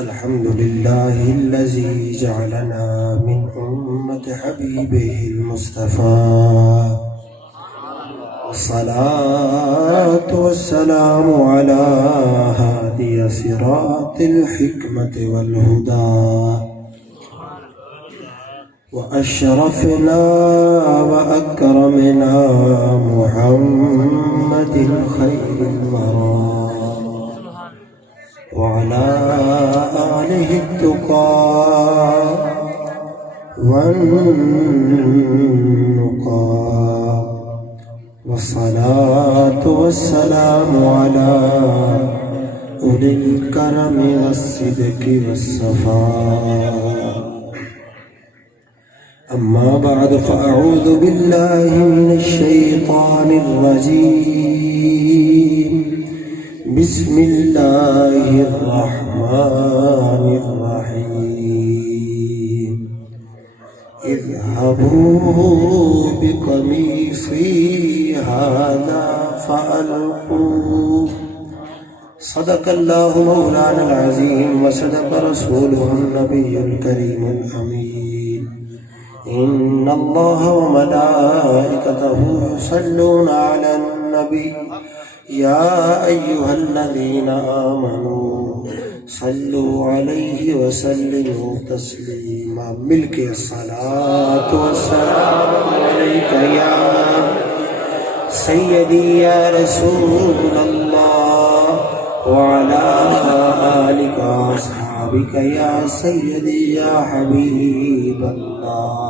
الحمد لله الذي جعلنا من أمة حبيبه المصطفى، والصلاة والسلام على هادي صراط الحكمة والهدى، وأشرفنا وأكرمنا محمد خير الورى، وعلى آله التقى والنقى، والصلاة والسلام على أولي الكرم والصدق والصفاء. أما بعد، فأعوذ بالله من الشيطان الرجيم. بسم الله الرحمن الرحيم. اذهبوا بقميصي هذا فألقوه. صدق الله مولانا العظيم، وصدق رسوله النبي الكريم الأمين. إن الله وملائكته يصلون على النبي يا أيها الذين آمنوا صلوا عليه وسلموا تسليما. مل کے الصلاة والسلام عليك يا سيدي يا رسول الله، وعلى آلك وأصحابك يا سيدي يا حبيب الله.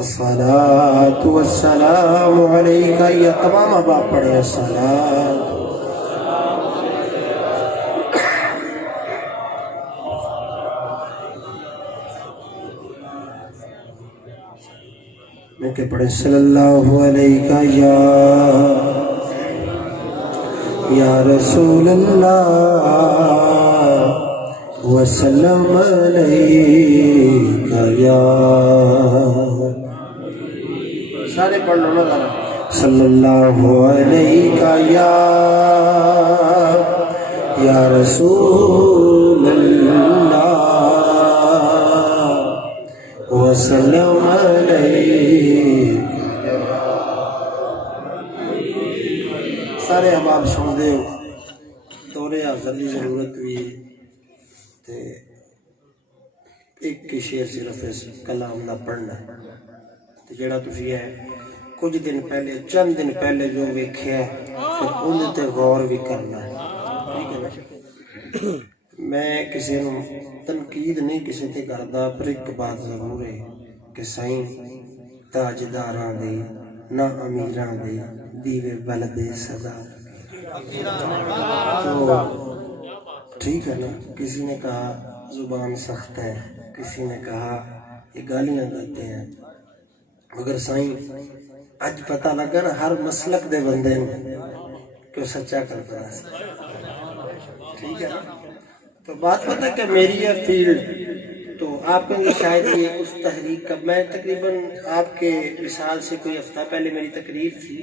الصلاة والسلام عليك يا تمام باپ پڑھے الصلاة. میں کہ پڑھے صلی اللہ علیہ یا رسول اللہ وسلم علیک یا. سارے پڑھ لو نا ذرا. صلی اللہ علیہ یا رسول اللہ وسلم علیہ. سارے احباب سن دے ہو تورے حاضر دی ضرورت بھی تے ایک کی شعر صرف اس کلام نہ پڑھنا تے جڑا تسی ہے کچھ دن پہلے چند دن پہلے جو ویکھیا ہے پھر اندر تے غور بھی کرنا ہے. ٹھیک ہے نا. میں کسی نو تنقید نہیں کسی تے کردا، پر ایک بات ضرور ہے کہ سائیں تاجداراں دے نہ امیراں دے دیوے بلدے صدا. تو ٹھیک ہے نا. کسی نے کہا زبان سخت ہے، کسی نے کہا یہ گالیاں دیتے ہیں، مگر سائیں اج پتہ لگا نا ہر مسلک دے بندے کہ سچا کرتا ہے. ٹھیک ہے نا. تو بات پتہ کہ میری ہے فیلڈ، تو آپ کہیں گے شاید یہ اس تحریک کا، میں تقریباً آپ کے وصال سے کوئی ہفتہ پہلے میری تقریر تھی،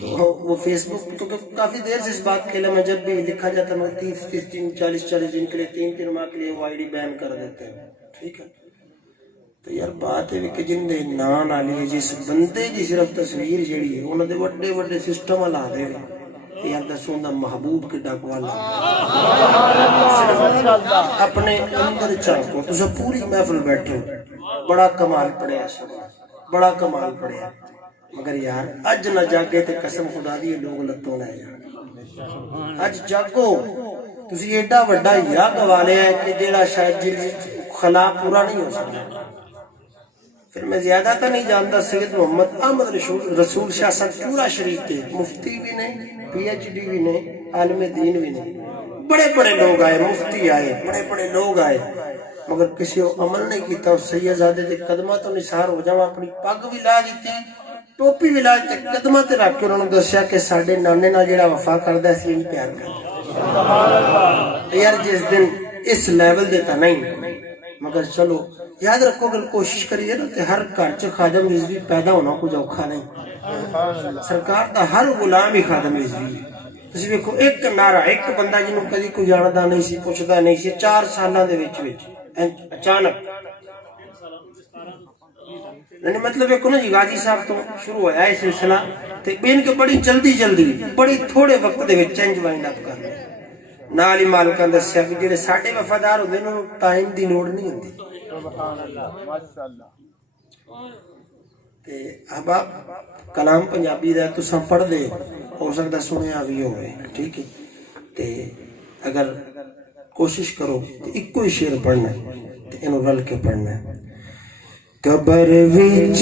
تو وہ فیس بک کیونکہ کافی دیر سے اس بات کے لیے میں جب بھی لکھا جاتا میں 30 40 دن کے لیے 3 ماہ کے لیے وہ آئی ڈی بین کر دیتے ہیں. ٹھیک ہے. تو یار بات ہے کہ جن دے نام والی ہے جس بندے دی صرف تصویر جیڑی ہے انہوں دے وڈے وڈے سسٹم لا دے یار دسوں دا محبوب کے ڈاک والا اپنے اندر چاہو تو پوری محفل بیٹھو بڑا کمال پڑیا سب بڑا کمال پڑیا، مگر یار اج نہ جاگے تے قسم خدا دی لوگ لتوں لے جان. اج جاگو تسی ایڈا وڈا ہیرا گوا لیا ہے کہ جیڑا شاید خلا پورا نہیں ہو سکتا. پھر میں زیادہ تو نہیں جانتا، سید محمد احمد رسول شاہ صاحب چورا شریف تھے، مفتی بھی نہیں، پی ایچ ڈی بھی نہیں، عالم دین بھی نہیں. بڑے بڑے لوگ آئے، مفتی آئے، بڑے بڑے لوگ آئے، مگر کسی کو عمل نہیں کیتا. اس سید زادے دے قدمہ تو نثار ہو جاؤں، اپنی پگ بھی لا دیتی، ٹوپی بھی لا دیتی، قدمہ تے رکھ کے انہوں نے دسیا کہ ساڈے نانے نال جڑا وفا کردا ہے اسی پیار کردا. یار جس دن اس لیول دے تا نہیں، مگر چلو یاد رکھو اگر کوشش کریے نا تو ہر گھر چ خادم رضوی پیدا ہونا کچھ اوکھا نہیں. سرکار دا ہر غلام ہی خادم رضوی. ਤੁਸੀਂ ਵੇਖੋ ਇੱਕ ਨਾਰਾ, ਇੱਕ ਬੰਦਾ ਜਿਹਨੂੰ ਕਦੀ ਕੋਈ ਜਾਣਦਾ ਨਹੀਂ ਸੀ, ਪੁੱਛਦਾ ਨਹੀਂ ਸੀ, 4 ਸਾਲਾਂ ਦੇ ਵਿੱਚ ਅਚਾਨਕ نہیں مطلب ایک نا جی غازی صاحب تو شروع ہوا ہے سلسلہ تے بین کے بڑی جلدی بڑی تھوڑے وقت دے وچ چینج وائنڈ اپ کر لیا نال ہی مالکاں دسیا کہ جڑے ساڈے وفادار ہوندے نے ٹائم دی لوڑ نہیں ہوندی سبحان اللہ ماشاءاللہ تے احباب کلام پنجابی دا تساں پڑھ دے ہو سکدا سنیا بھی ہوئے ٹھیک ہے تے اگر کوشش کرو تے ایک ہی شعر پڑھنا تے اینو رل کے پڑھنا ہے قبر وچ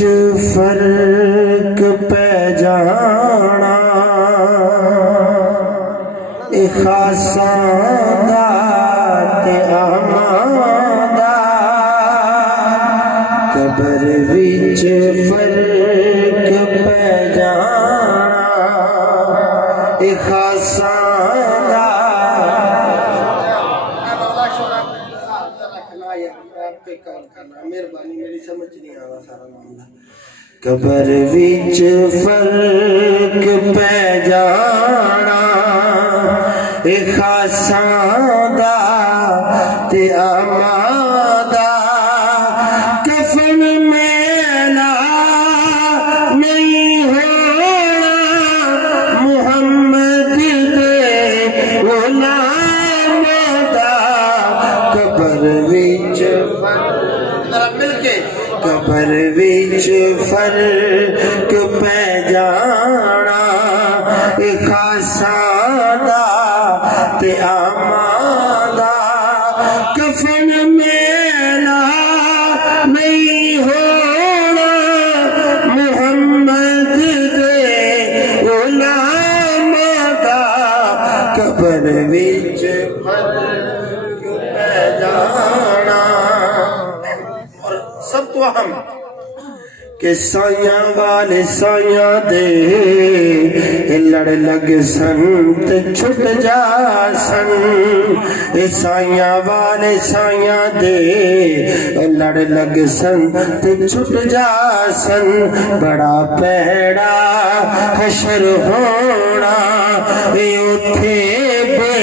فرق پہ جانا اے خاصاں دا تے عاماں دا قبر وچ فرق پہ جانا اے خاصاں قبر وچ فرق پہ جانا اے خاصاں دا تے عاماں دا کفن میلا نہیں ہونا محمد دے غلام دا قبر وچ مل کے قبر وچ فرق پہ جانا اے خاصاں دا تے عاماں دا کفن میلا نہیں ہونا محمد دے غلام دا قبر وچ فرق پہ جانا سب تو اہم کہ سائیاں والے سائیاں دے لڑ لگ سن تے چھٹ جا سن سائیاں والے سائیاں دے لڑ لگ سن تے چھٹ جا سن بڑا پیڑا حشر ہونا اوتھے بے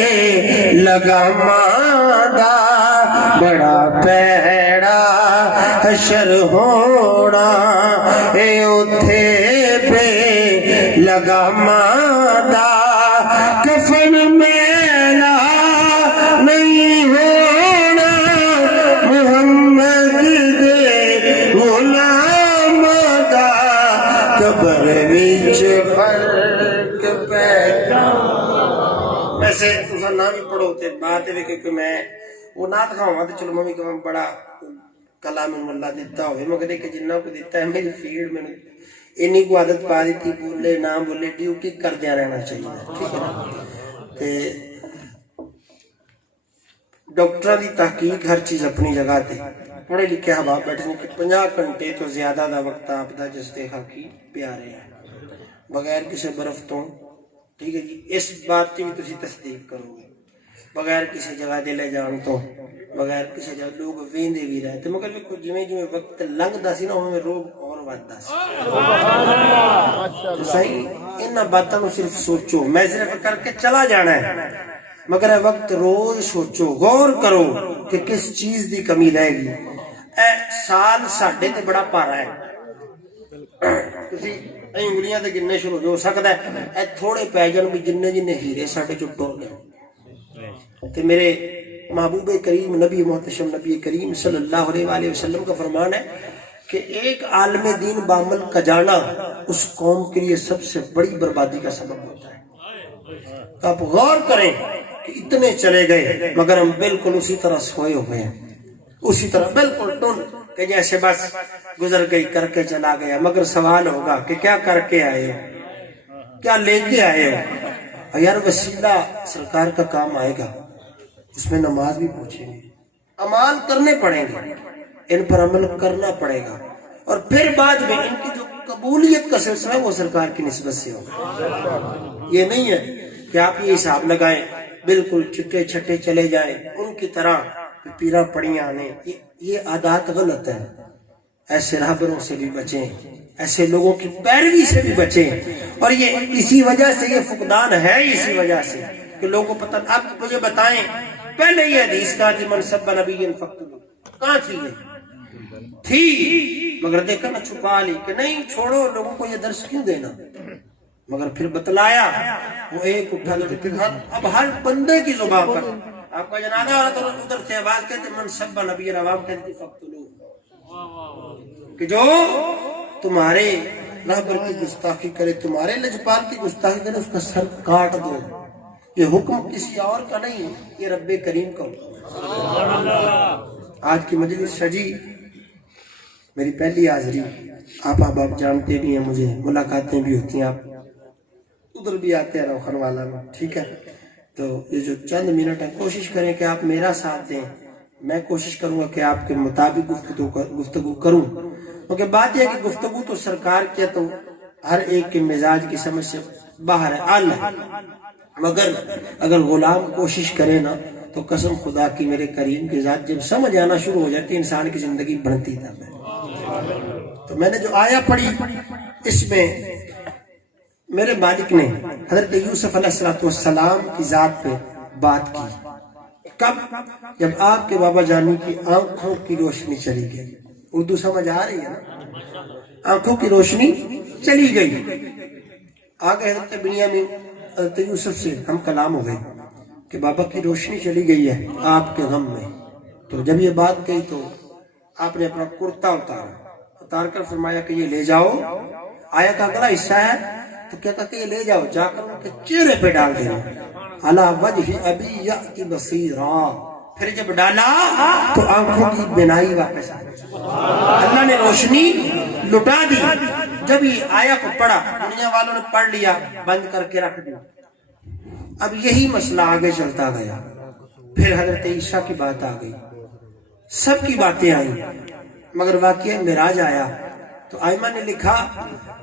لگاماں دا بڑا پیڑا حشر ہونا اے اوتھے بے لگاماں دا کفن میلا نہیں ہونا محمد دے غلام دا قبر وچ فرق پہ ویسے تساں نہ بھی پڑھو تے بات ہے کہ میں وہ نہ دکھاواں تے چلو میں بھی کہاں بڑا کلام اللہ دیتا ہوئے مگر ایک جنہ کو دیتا ہے میری فیلڈ میں انی کو عادت پا دیتی بولے نہ بولے ڈیوٹی کر دیا رہنا چاہیے ٹھیک ہے نا تے ڈاکٹر دی تحقیق ہر چیز اپنی جگہ تے پڑھے لکھے حباب بیٹھنے کے 50 گھنٹے تو زیادہ دا وقت آپ دا جستے خاکی پیارے ہیں بغیر کسی برف تو ٹھیک ہے جی اس بات کی بھی تسی تصدیق کرو گے بغیر کسی جگہ دے لے جان تو بغیر کسی جگہ لوگ ویندے بھی رہتے مگر بھی کچھ جویں وقت لنگدا سی نا ہمیں روگ اور وددا سی صحیح انہاں باتاں نو صرف سوچو میں صرف کر کے چلا جانا ہے مگر اے وقت روز سوچو غور کرو کہ کس چیز دی کمی رہ گئی اے سال ساڈے تے بڑا پارا ہے تسی انگلیاں تے گننے شروع ہو سکدا ہے اے تھوڑے پے جان بھی جننے ہیرے ساڈے چ ٹور گئے تے میرے محبوب کریم نبی محتشم نبی کریم صلی اللہ علیہ وآلہ وسلم کا فرمان ہے کہ ایک عالم دین بعمل کا جانا اس قوم کے لیے سب سے بڑی بربادی کا سبب ہوتا ہے تو آپ غور کریں کہ اتنے چلے گئے مگر ہم بالکل اسی طرح سوئے ہوئے ہیں اسی طرح بالکل ٹن کہ جیسے بس گزر گئی کر کے چلا گیا مگر سوال ہوگا کہ کیا کر کے آئے ہو کیا لے کے آئے ہو یار وسیلہ سرکار کا کام آئے گا اس میں نماز بھی پوچھیں گے عمال کرنے پڑیں گے ان پر عمل کرنا پڑے گا اور پھر بعد میں ان کی جو قبولیت کا سلسلہ ہے وہ سرکار کی نسبت سے ہوگا یہ نہیں ہے کہ آپ یہ حساب لگائیں بالکل چھٹے چھٹے چلے جائیں ان کی طرح پیرا پڑیاں آنے یہ عادات غلط ہے ایسے راہبروں سے بھی بچیں، ایسے لوگوں کی پیروی سے بھی بچیں. اور یہ اسی وجہ سے یہ فقدان ہے، اسی وجہ سے کہ لوگوں کو پتہ. آپ مجھے بتائیں پہلے یہ حدیث کہاں تھی من سب نبی فقتلوہ، کہاں تھی؟ یہ تھی مگر دیکھا نا چھپا لی کہ نہیں چھوڑو، لوگوں کو یہ درس کیوں دینا. مگر پھر بتلایا، وہ ایک اٹھا تو پھر اب ہر بندے کی زبان پر آپ کا جنازہ ہو رہا تو ادھر سے آواز کہتے من سب نبی، عوام کہتے فقتلوہ، کہ جو تمہارے رہبر کی گستاخی کرے، تمہارے لجپال کی گستاخی کرے، اس کا سر کاٹ دو. یہ حکم کسی اور کا نہیں، یہ رب کریم کا حکم. آج کی مجلس شجی میری پہلی حاضری، آپ جانتے بھی ہیں، مجھے ملاقاتیں بھی ہوتی ہیں، آپ ادھر بھی آتے ہیں روخن والا میں، ٹھیک ہے. تو یہ جو چند منٹ ہے کوشش کریں کہ آپ میرا ساتھ دیں، میں کوشش کروں گا کہ آپ کے مطابق گفتگو کروں. کیونکہ بات یہ ہے کہ گفتگو تو سرکار کیا تو ہر ایک کے مزاج کی سمجھ سے باہر ہے، اللہ. مگر اگر غلام کوشش کرے نا تو قسم خدا کی میرے کریم کی ذات جب سمجھ آنا شروع ہو جاتی انسان کی زندگی بڑھتی تھا. تو میں نے جو آیا پڑھی اس میں میرے مالک نے حضرت یوسف علیہ السلام کی ذات پہ بات کی. کب؟ جب آپ کے بابا جانی کی آنکھوں کی روشنی چلی گئی. اردو سمجھ آ رہی ہے نا؟ آنکھوں کی روشنی چلی گئی. آگے حضرت بنیامین حضرت یوسف سے ہم کلام ہو گئے کہ بابا کی روشنی چلی گئی ہے آپ کے غم میں. تو جب یہ بات کہی تو آپ نے اپنا کرتا اتار کر فرمایا کہ یہ لے جاؤ. آیا کا اگلا حصہ ہے تو کیا کہا کہ یہ لے جاؤ، جا کر ان کے چہرے پہ ڈال دینا. علی وجہ ابی یأتی بصیرا. پھر جب ڈالا تو آنکھوں کی بینائی واپس آ گئی. اللہ نے روشنی لٹا دی. جب یہ آیا کو پڑھا، دنیا والوں نے پڑھ لیا، بند کر کے رکھ دیا. اب یہی مسئلہ آگے چلتا گیا. پھر حضرت عیسیٰ کی بات آ گئی، سب کی باتیں آئیں. مگر واقعہ معراج آیا تو آئمہ نے لکھا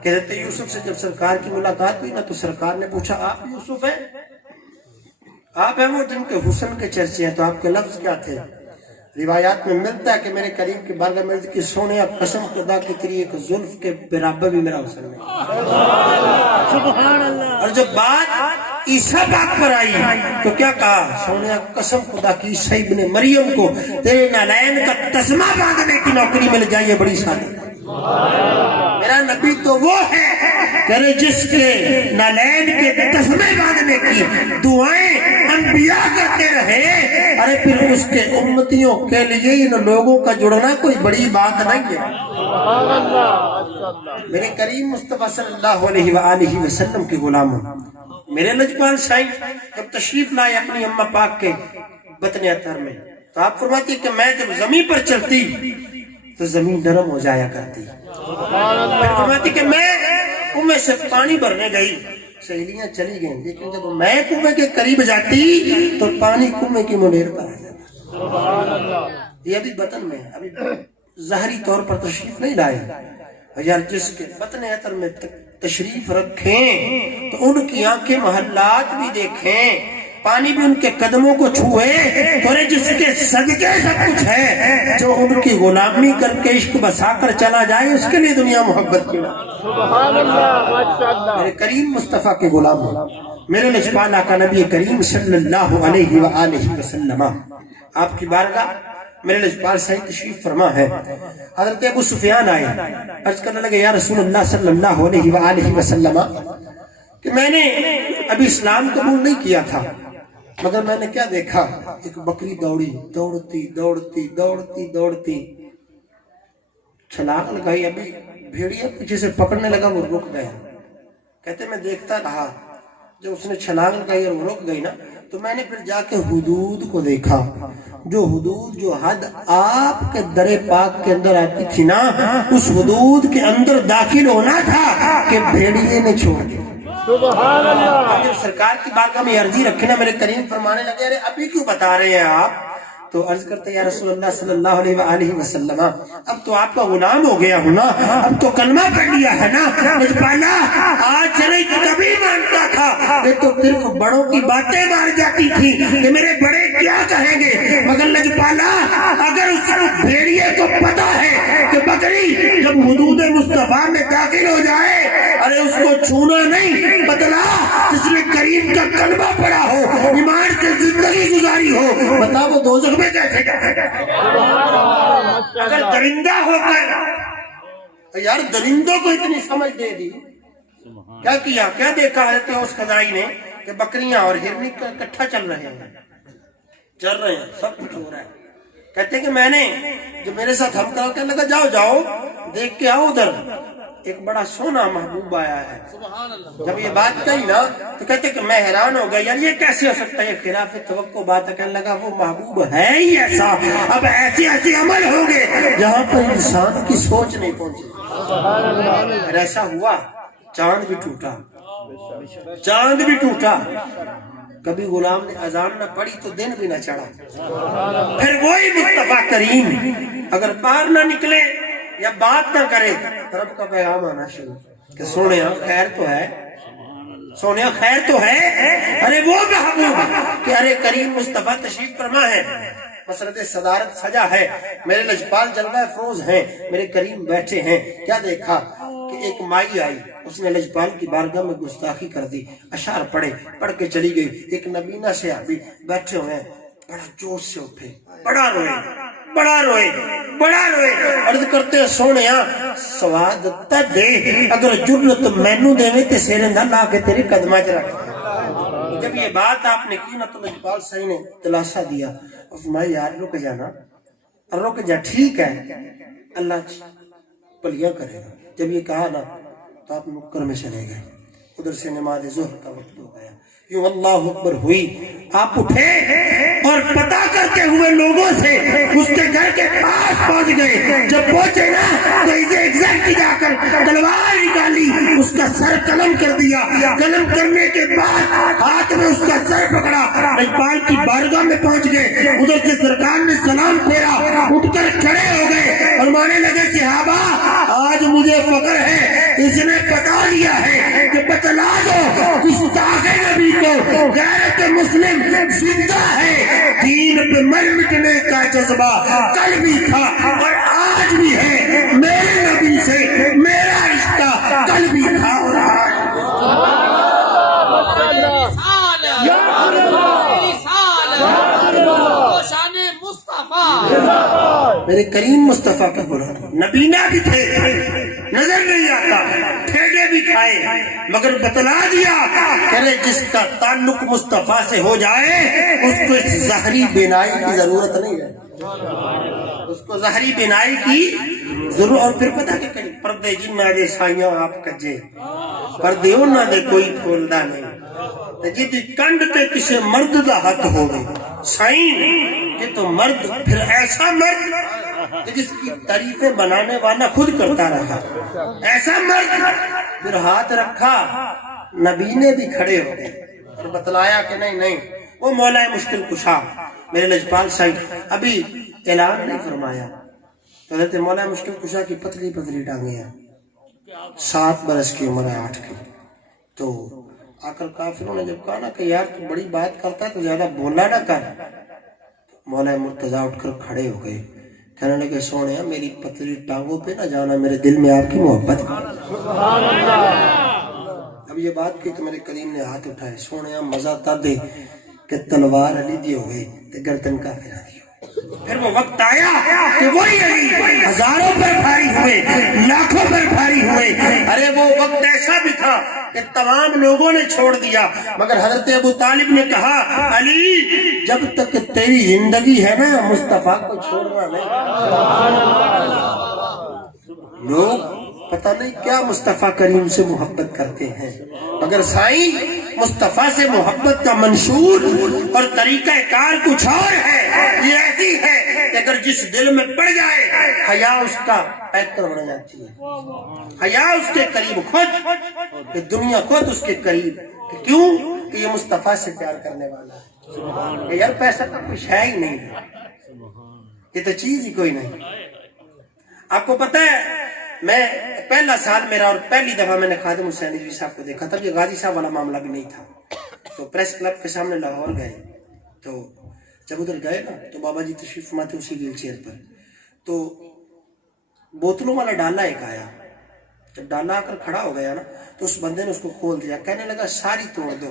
کہ حضرت یوسف سے جب سرکار کی ملاقات ہوئی نا تو سرکار نے پوچھا آپ یوسف ہیں؟ آپ ہیں وہ جن کے حسن کے چرچے ہیں. تو آپ کے لفظ کیا تھے؟ روایات میں ملتا ہے کہ میرے کریم کی بارگاہ میں کہ سونے قسم خدا کی تیری ایک زلف کے برابر بھی میرا حسن نہیں. اور جب بات عیسیٰ پاک پر آئی تو کیا کہا؟ سونے قسم خدا کی عیسیٰ ابن مریم کو تیرے نالین کا تسمہ باندھنے کی نوکری مل جائے، یہ بڑی سعادت. میرا نبی تو وہ ہے کہ جس کے نالین کے تسمے باندھنے کی دعائیں انبیاء کرتے رہے. ارے پھر اس کے امتیوں کے لیے ان لوگوں کا جڑنا کوئی بڑی بات نہیں ہے. میرے کریم مصطفیٰ صلی اللہ علیہ وآلہ وسلم کے غلاموں، میرے لجپال سائیں جب تشریف لائے اپنی اماں پاک کے بطن اطہر میں تو آپ فرماتی کہ میں جب زمین پر چلتی تو زمین نرم ہو جایا کرتی. پھر فرماتی کہ میں کنویں سے پانی بھرنے گئی، سہیلیاں چلی گئیں، لیکن جب میں کنویں کے قریب جاتی تو پانی کنویں کی منیر پر آ جاتا. یہ ابھی بطن میں، ابھی ظاہری طور پر تشریف نہیں لائے. یار جس کے بطن اطہر میں تشریف رکھیں تو ان کی آنکھیں محلات بھی دیکھیں، پانی بھی ان کے قدموں کو چھوئے. تو جس کے صدقے سب کچھ ہے، جو ان کی غلامی کر کے عشق بسا کر چلا جائے، اس کے لیے دنیا محبت کی. سبحان اللہ، ماشاءاللہ. میرے کریم مصطفیٰ کے غلام، میرے لجپال آقا نبی کریم صلی اللہ علیہ وآلہ وسلم، آپ کی بارگاہ میرے لجپال صحیح تشریف فرما ہے. حضرت ابو سفیان آئے، عرض کرنے لگے یا رسول اللہ صلی اللہ علیہ وآلہ وسلم کہ میں نے ابھی اسلام قبول نہیں کیا تھا، مگر میں نے کیا دیکھا، ایک بکری دوڑی، دوڑتی دوڑتی دوڑتی دوڑتی چھلانگ لگائی. ابھی بھیڑیا پیچھے سے پکڑنے لگا، وہ رک گیا. کہتے میں دیکھتا رہا، جب اس نے چھلانگ لگائی اور وہ رک گئی نا تو میں نے پھر جا کے حدود کو دیکھا. جو حدود، جو حد آپ کے در پاک کے اندر آتی تھی نا، اس حدود کے اندر داخل ہونا تھا کہ بھیڑیے نے چھوڑ دیا. سبحان اللہ. جب سرکار کی بارگاہ میں عرضی رکھے نا، میرے کریم فرمانے لگے ارے ابھی کیوں بتا رہے ہیں آپ؟ تو عرض کرتے یا رسول اللہ صلی اللہ علیہ وآلہ وسلم اب تو آپ کا غلام ہو گیا ہوں نا، اب تو کلمہ پڑھ لیا ہے نا. لجپالا آج چلے کبھی مانتا تھا، یہ تو صرف بڑوں کی باتیں مار جاتی تھی کہ میرے بڑے کیا کہیں گے. مگر لجپالا اگر اس بھیڑیے کو پتا ہے کہ بکری زندگی گزاری ہو، بتا وہ دوزخ میں کیسے جا سکتا ہے؟ اگر درندہ ہو کر، یار درندوں کو اتنی سمجھ دے دی، کیا کیا، کیا دیکھا حضرت اس خزائی نے کہ بکریاں اور ہرنی اکٹھا چل رہے ہیں، سب کچھ ہو رہا ہے. کہتے کہ میں نے جو میرے ساتھ ہم کہنے لگا جاؤ جاؤ دیکھ کے آؤ ادھر، ایک بڑا سونا محبوب آیا ہے. جب یہ بات کہی نا تو کہتے کہ میں حیران ہو گیا، یار یہ کیسے ہو سکتا ہے، یہ خلاف توقع بات ہے. کہنے لگا وہ محبوب ہے ہی ایسا، اب ایسے ایسے عمل ہوں گے جہاں پر انسان کی سوچ نہیں پہنچی. اور ایسا ہوا، چاند بھی ٹوٹا، چاند بھی ٹوٹا. کبھی غلام نے اذان نہ پڑھی تو دن بھی نہ چڑھا. پھر وہی مصطفیٰ کریم اگر باہر نہ نکلے یا بات نہ کرے، طرف کا پیغام آنا شروع کہ سونیا خیر تو ہے، سونیا خیر تو ہے. ارے وہ محبوب کہ ارے کریم مصطفیٰ تشریف فرما ہے، مسرت صدارت سجا ہے، میرے لجپال جلوہ افروز ہیں، میرے کریم بیٹھے ہیں. کیا دیکھا کہ ایک مائی آئی، اس نے لجپال کی بارگاہ میں گستاخی کر دی، اشعار پڑھے، پڑھ کے چلی گئی. ایک نبینہ سے ابھی بیٹھے ہوئے ہیں، بڑا جوش سے اٹھے، بڑا روئے، بڑا روئے، بڑا روئے. عرض کرتے سونیا سواد تد دے اگر جرت مینو دے تے سیرے نہ لا کے تیرے قدمہ چ رکھ. جب یہ بات آپ نے کی نا تو لجپال صحیح نے دلاسا دیا، فرمایا یار رک جانا، رک جا، ٹھیک ہے اللہ پلیا کرے گا. جب یہ کہا نا تو آپ نکر میں چلے گئے. ادھر سے نماز ظہر کا وقت ہو گیا، یوں اللہ اکبر ہوئی، آپ اٹھے اور پتہ کرتے ہوئے لوگوں سے اس کے گھر کے پاس پہنچ گئے. جب پہنچے نا تو اسے ایگزیکٹ جا کر تلوار نکالی، اس کا سر قلم کر دیا. قلم کرنے کے بعد ہاتھ میں اس کا سر پکڑا، لجپال کی بارگاہ میں پہنچ گئے. ادھر سے سرکار نے سلام پھیرا، اٹھ کر کھڑے ہو گئے اور مانے لگے صحابہ آج مجھے فخر ہے، اس نے بتا دیا ہے کہ بتلا دو گستاخ نبی کو غیرت مسلم زندہ ہے. دین پہ مر مٹنے کا جذبہ کل بھی تھا اور آج بھی ہے، میرے نبی سے میرا رشتہ کل بھی تھا اور میرے کریم مصطفیٰ کا قرآن. نبینا بھی تھے، نظر نہیں آتا، ٹھیڈے بھی کھائے، مگر بتلا دیا کہ جس کا تعلق مصطفیٰ سے ہو جائے اس کو اس ظاہری بینائی کی ضرورت نہیں ہے، اس کو ظاہری بینائی کی ضرورت. اور پھر پتہ کہ پردے جن نہ دے سائیاں آپ کجے، پردے نہ دے کوئی کھولدا نہیں. جدی کنڈ تے کسے مرد دا ہاتھ ہوگے سائیں، یہ تو مرد، پھر ایسا مرد جس کی تعریفیں بنانے والا خود کرتا رہا، ایسا مرد. پھر ہاتھ رکھا، نبی نے بھی کھڑے ہو گئے اور بتلایا کہ نہیں نہیں وہ مولا مشکل کشا میرے لجپال صاحب ابھی اعلان نہیں فرمایا. تو حضرت مولا مشکل کشا کی پتلی پتلی ٹانگیں ہیں، 7 برس کی عمر ہے، 8 کی. تو آ کر کافروں نے جب کہا نا کہ یار تو بڑی بات کرتا ہے تو زیادہ بولا نہ کر، مولا مرتضیٰ اٹھ کر کھڑے ہو گئے، کہنے لگے سونے میری پتلی ٹانگوں پہ نہ جانا، میرے دل میں آپ کی محبت. اب یہ بات کی تو میرے کریم نے ہاتھ اٹھائے، سونے مزہ تب دے کہ تلوار علی دی ہوئے تو گردن کا پھرا دی. پھر وہ وقت آیا کہ وہی علی ہزاروں پر بھاری ہوئے، لاکھوں پر بھاری ہوئے. ارے وہ وقت ایسا بھی تھا کہ تمام لوگوں نے چھوڑ دیا، مگر حضرت ابو طالب نے کہا علی جب تک تیری زندگی ہے نا مصطفیٰ کو چھوڑنا نہیں. لوگ پتہ نہیں کیا مصطفیٰ کریم سے محبت کرتے ہیں، مگر سائیں مصطفیٰ سے محبت کا منشور اور طریقہ کار کچھ اور ہے. یہ ایسی ہے کہ اگر جس دل میں پڑ جائے حیا اس کا پیکر بن جاتی ہے، حیا اس کے قریب خود، کہ دنیا خود اس کے قریب. کیوں کہ یہ مصطفیٰ سے پیار کرنے والا ہے. کہ یار پیسہ کا کچھ ہے ہی نہیں، یہ تو چیز ہی کوئی نہیں. آپ کو پتہ ہے میں پہلا سال میرا اور پہلی دفعہ میں نے خادم حسین رضوی صاحب کو دیکھا، تب یہ غازی صاحب والا معاملہ بھی نہیں تھا. تو پریس کلب کے سامنے لاہور گئے، تو جب ادھر گئے نا تو بابا جی تشریف فرما تھے اسی ویل چیئر پر. تو بوتلوں والا ڈالا ایک آیا، جب ڈالا آ کر کھڑا ہو گیا نا تو اس بندے نے اس کو کھول دیا، کہنے لگا ساری توڑ دو،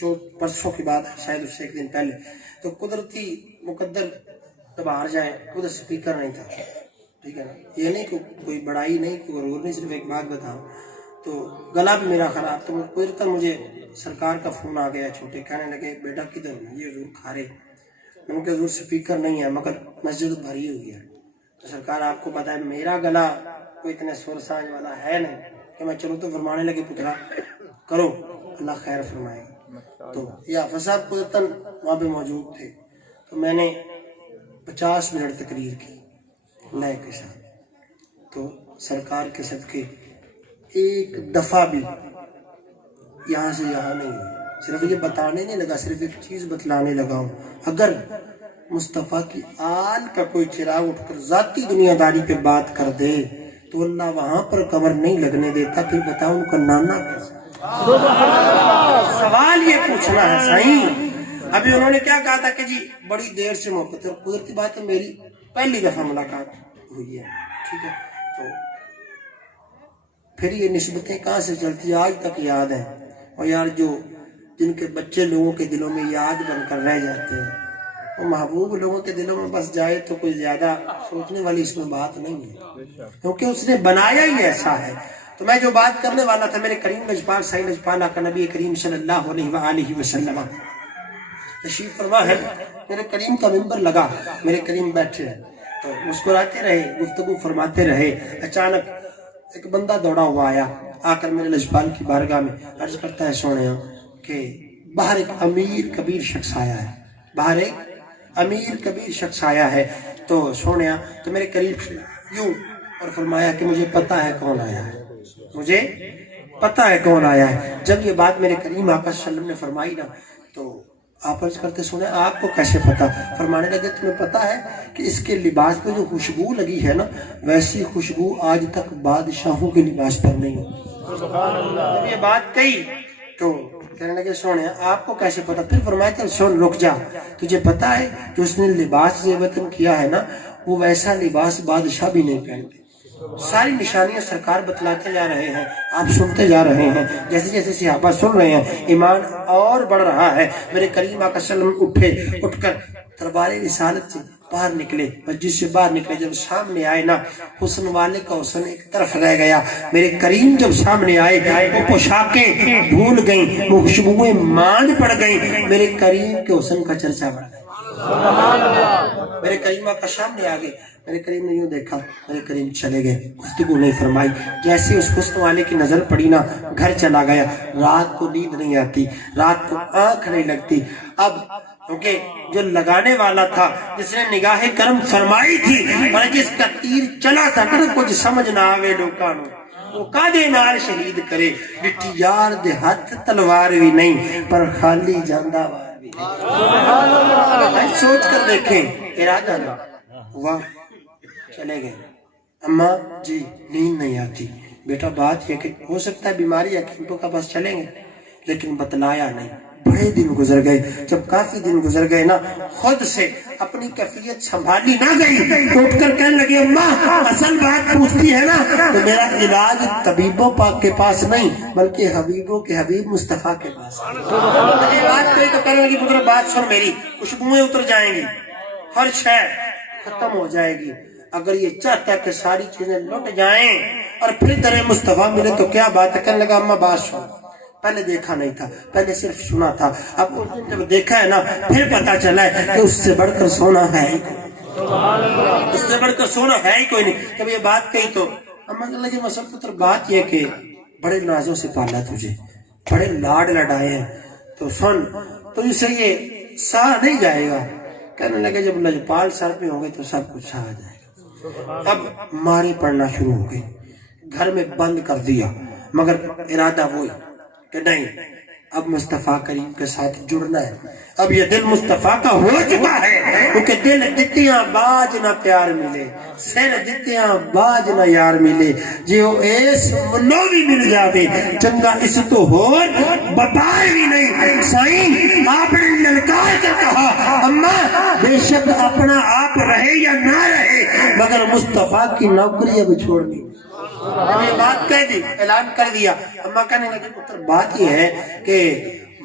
جو پرسوں کی بات ہے شاید اس سے ایک دن پہلے، تو قدرتی مقدر تب باہر جائیں ادھر سپیکر نہیں تھا، ٹھیک ہے نا، یہ نہیں کہ کوئی بڑائی نہیں، کوئی غرور نہیں، صرف ایک بات بتاؤں، تو گلا بھی میرا خراب، تو قدرتاً مجھے سرکار کا فون آ گیا، چھوٹے کہنے لگے بیٹا کدھر ہوں؟ یہ حضور کھارے، میں نے کہا حضور سپیکر نہیں ہے مگر مسجد بھری ہوئی ہے، تو سرکار آپ کو پتہ ہے میرا گلا کوئی اتنے سور سانج والا ہے نہیں کہ میں چلوں، تو فرمانے لگے پترا کرو اللہ خیر فرمائے گا۔ تو یہ حافظ صاحب قدرتاً وہاں پہ موجود تھے، تو میں نے 50 منٹ تقریر کی لے کے ساتھ، تو سرکار کے صدقے ایک دفعہ بھی یہاں سے یہاں نہیں ہوئی، صرف یہ بتانے نہیں لگا، صرف ایک چیز بتلانے لگا ہوں، اگر مصطفیٰ کی آل کا کوئی چراغ اٹھ کر ذاتی دنیا داری پہ بات کر دے تو اللہ وہاں پر کمر نہیں لگنے دیتا، پھر بتاؤ ان کا نانا کیسا؟ سوال یہ پوچھنا ہے سائیں۔ ابھی انہوں نے کیا کہا تھا کہ جی بڑی دیر سے محبت ہے، قدرتی بات ہے میری پہلی دفعہ ملاقات ہوئی ہے، ٹھیک ہے، تو پھر یہ نسبتیں کہاں سے چلتی آج تک یاد ہیں، اور یار جو جن کے بچے لوگوں کے دلوں میں یاد بن کر رہ جاتے ہیں، وہ محبوب لوگوں کے دلوں میں بس جائے تو کوئی زیادہ سوچنے والی اس میں بات نہیں ہے، کیونکہ اس نے بنایا ہی ایسا ہے۔ تو میں جو بات کرنے والا تھا، میرے کریم لجپال صحیح لجپال آقا نبی کریم صلی اللہ علیہ وآلہ وسلم تشریف فرما ہے، میرے کریم کا منبر لگا، میرے کریم بیٹھے ہیں، تو مسکراتے رہے، گفتگو فرماتے رہے، اچانک ایک بندہ دوڑا ہوا آیا، آ کر میرے لجپال کی بارگاہ میں عرض کرتا ہے سونے کہ باہر ایک امیر کبیر شخص آیا ہے، باہر ایک امیر کبیر شخص آیا ہے، تو سونے تو میرے قریب یوں اور فرمایا کہ مجھے پتا ہے کون آیا ہے، مجھے پتا ہے کون آیا ہے۔ جب یہ بات میرے کریم آقا صلی اللہ علیہ وسلم نے فرمائی نا، تو آپ عرض کرتے سنے آپ کو کیسے پتا؟ فرمانے لگے تمہیں پتا ہے کہ اس کے لباس پہ جو خوشبو لگی ہے نا، ویسی خوشبو آج تک بادشاہوں کے لباس پر نہیں ہوتی۔ جب یہ بات کہی تو کہنے لگے سونے آپ کو کیسے پتا؟ پھر فرمایا کہ سن رک جا، تجھے پتا ہے جو اس نے لباس زیبتن کیا ہے نا، وہ ویسا لباس بادشاہ بھی نہیں پہنتے۔ ساری نشانیاں سرکار بتلاتے جا رہے ہیں، آپ سنتے جا رہے ہیں، جیسے جیسے صحابہ سن رہے ہیں ایمان اور بڑھ رہا ہے۔ میرے کریم آقا صلی اللہ علیہ وسلم اٹھ کر دربار رسالت سے باہر نکلے، مسجد سے باہر نکلے، جب سامنے آئے نا، حسن والے کا حسن ایک طرف رہ گیا، میرے کریم جب سامنے آئے وہ پوشاکیں بھول گئیں، وہ خوشبوئیں ماند پڑ گئیں، میرے کریم کے حسن کا چرچا بڑھ گیا۔ میرے کریم آقا سامنے آ گئے، میرے کریم نے یوں دیکھا، میرے کریم چلے گئے، گفتگو نہیں فرمائی، جیسے اس حسن والے کی نظر پڑی نا، گھر چلا گیا۔ رات کو نیند نہیں آتی، رات کو آنکھ نہیں لگتی، اب کیونکہ جو لگانے والا تھا، جس نے نگاہ کرم فرمائی تھی اور جس کا تیر چلا تھا، کچھ سمجھ نہ آوے لوکاں نوں، وہ کادے نال شہید کرے، ڈٹھی یار دے ہاتھ تلوار بھی نہیں، پر خالی جاندہ وار بھی نہیں۔ سوچ کر دیکھیں، ارادہ نہ ہوا، چلے گئے۔ اماں جی نیند نہیں آتی، بیٹا بات یہ کہ ہو سکتا ہے بیماری حکیموں کا پاس چلیں گے، لیکن بتلایا نہیں۔ بڑے دن گزر گئے، جب کافی دن گزر گئے نا، خود سے اپنی کیفیت سنبھالی نہ گئی، تو اٹھ کر کہنے لگے اماں اصل بات پوچھتی ہے نا، تو میرا علاج طبیبوں پاک کے پاس نہیں بلکہ حبیبوں کے حبیب مصطفیٰ کے پاس۔ یہ بات کہی تو کہنے لگی پتر بات سن میری، خوشبوئیں اتر جائیں گی، ہر شے ختم ہو جائے گی، اگر یہ چاہتا ہے کہ ساری چیزیں لٹ جائیں اور پھر در مصطفیٰ ملے تو کیا بات ہے؟ کہنے لگا اماں بات سن، پہلے دیکھا نہیں تھا، پہلے صرف سنا تھا، اب اس دن جب دیکھا ہے نا، پھر پتا چلا ہے کہ اس سے بڑھ کر سونا ہے ہی کوئی، اس سے بڑھ کر سونا ہے ہی کوئی نہیں۔ جب یہ بات کہی تو اماں کہنے لگی مسئلہ پتر بات یہ کہ بڑے نازوں سے پالا تجھے، بڑے لاڈ لڈائے ہیں، تو سن تو اسے یہ سا نہیں جائے گا۔ کہنے لگے جب لجپال سر پہ ہوں گے تو سب کچھ سا آ جائے گا۔ اب مارے پڑنا شروع ہو گئے، گھر میں بند کر دیا، مگر ارادہ وہی کہ نہیں اب مصطفیٰ کریم کے ساتھ جڑنا ہے، اب یہ دل مصطفیٰ کا ہو چکا ہے، کیونکہ دل دتیاں باج نہ پیار ملے، سر دتیاں باج نہ یار ملے، جیو ایس منوی مل جاوے چنگا اس تو ہو بپائے بھی نہیں۔ سائیں آپ نے للکار کر کہا اماں بے شک اپنا آپ رہے یا نہ رہے مگر مصطفیٰ کی نوکری اب چھوڑنی۔ جب یہ بات کہہ دی، اعلان کر دیا، اماں کہنے لگے پتر بات یہ ہے کہ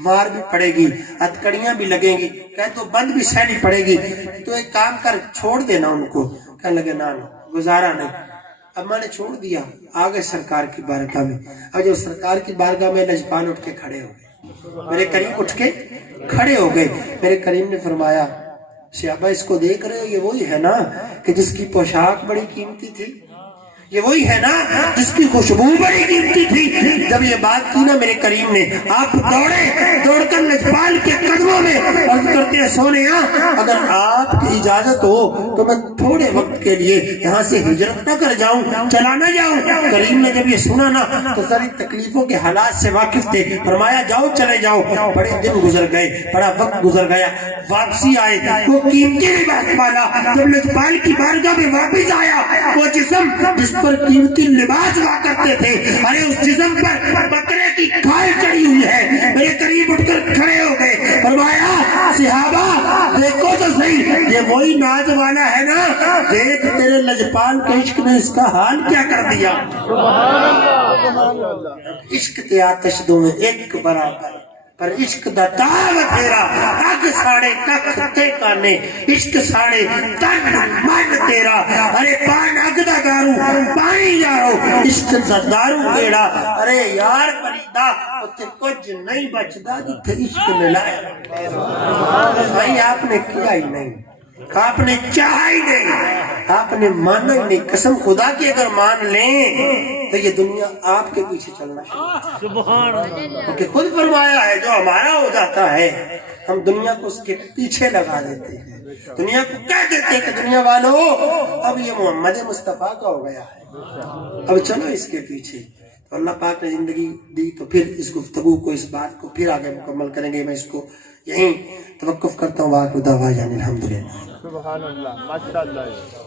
مار بھی پڑے گی, ہتکڑیاں بھی لگیں گی, کہے تو بند بھی سہنی پڑے گی, تو ایک کام کر چھوڑ دینا ان کو. کہنے لگے نا گزارا نہیں. اب میں نے چھوڑ دیا, آگے سرکار کی بارگاہ میں. اب جو سرکار کی بارگاہ میں لجپال اٹھ کے کھڑے ہو گئے, میرے کریم اٹھ کے کھڑے ہو گئے. میرے کریم نے فرمایا صحابہ اس کو دیکھ رہے ہو, یہ وہی ہے نا کہ جس کی پوشاک بڑی قیمتی تھی, یہ وہی ہے نا جس کی خوشبو بڑی قیمتی تھی. جب یہ بات کی نا میرے کریم نے, آپ دوڑ کر لجپال کے قدموں میں عرض کرتے ہیں سونیا اگر آپ کی اجازت ہو تو میں تھوڑے وقت کے لیے یہاں سے ہجرت نہ کر جاؤں, چلا نہ جاؤں. کریم نے جب یہ سنا نا تو ساری تکلیفوں کے حالات سے واقف تھے. فرمایا جاؤ چلے جاؤ. بڑے دن گزر گئے, بڑا وقت گزر گیا, واپسی آئے. وہ قیمتی لباس والا جب لجپال کی بارگاہ میں واپس آیا, وہ جسم جس پر قیمتی لباس ہوا کرتے تھے, ارے اس جسم پر بکرے کی کھال چڑھی ہوئی ہے. میرے قریب اٹھ کر کھڑے ہو گئے. فرمایا صحابہ دیکھو تو صحیح, یہ وہی ناز والا ہے نا, دیکھ تیرے لجپال کے عشق نے اس کا حال کیا کر دیا. عشق تے آتش دو میں ایک برابر, پر عشق دا تاب تیرا اگ ساڑے ککھ تے کانے, عشق ساڑے تن من تیرا, ارے پان اگ دا دارو پانی یارو, عشق دا دارو کیڑا, ارے یار فریدا اتھے کچھ نہیں بچدا جتھے عشق ملایا. بھائی آپ نے کیا ہی نہیں, آپ نے چاہا ہی نہیں, آپ نے مانا ہی نہیں. قسم خدا کی اگر مان لیں تو یہ دنیا آپ کے پیچھے چلنا شروع, سبحان اللہ, کیونکہ خود فرمایا ہے جو ہمارا ہو جاتا ہے ہم دنیا کو اس کے پیچھے لگا دیتے ہیں. دنیا کو کہہ دیتے ہیں کہ دنیا والو اب یہ محمد مصطفیٰ کا ہو گیا ہے, اب چلو اس کے پیچھے. تو اللہ پاک نے زندگی دی تو پھر اس گفتگو کو, اس بات کو پھر آگے مکمل کریں گے. میں اس کو یہیں توقف کرتا ہوں. واقع دعوانا الحمدللہ. سبحان اللہ, ماشاء اللہ.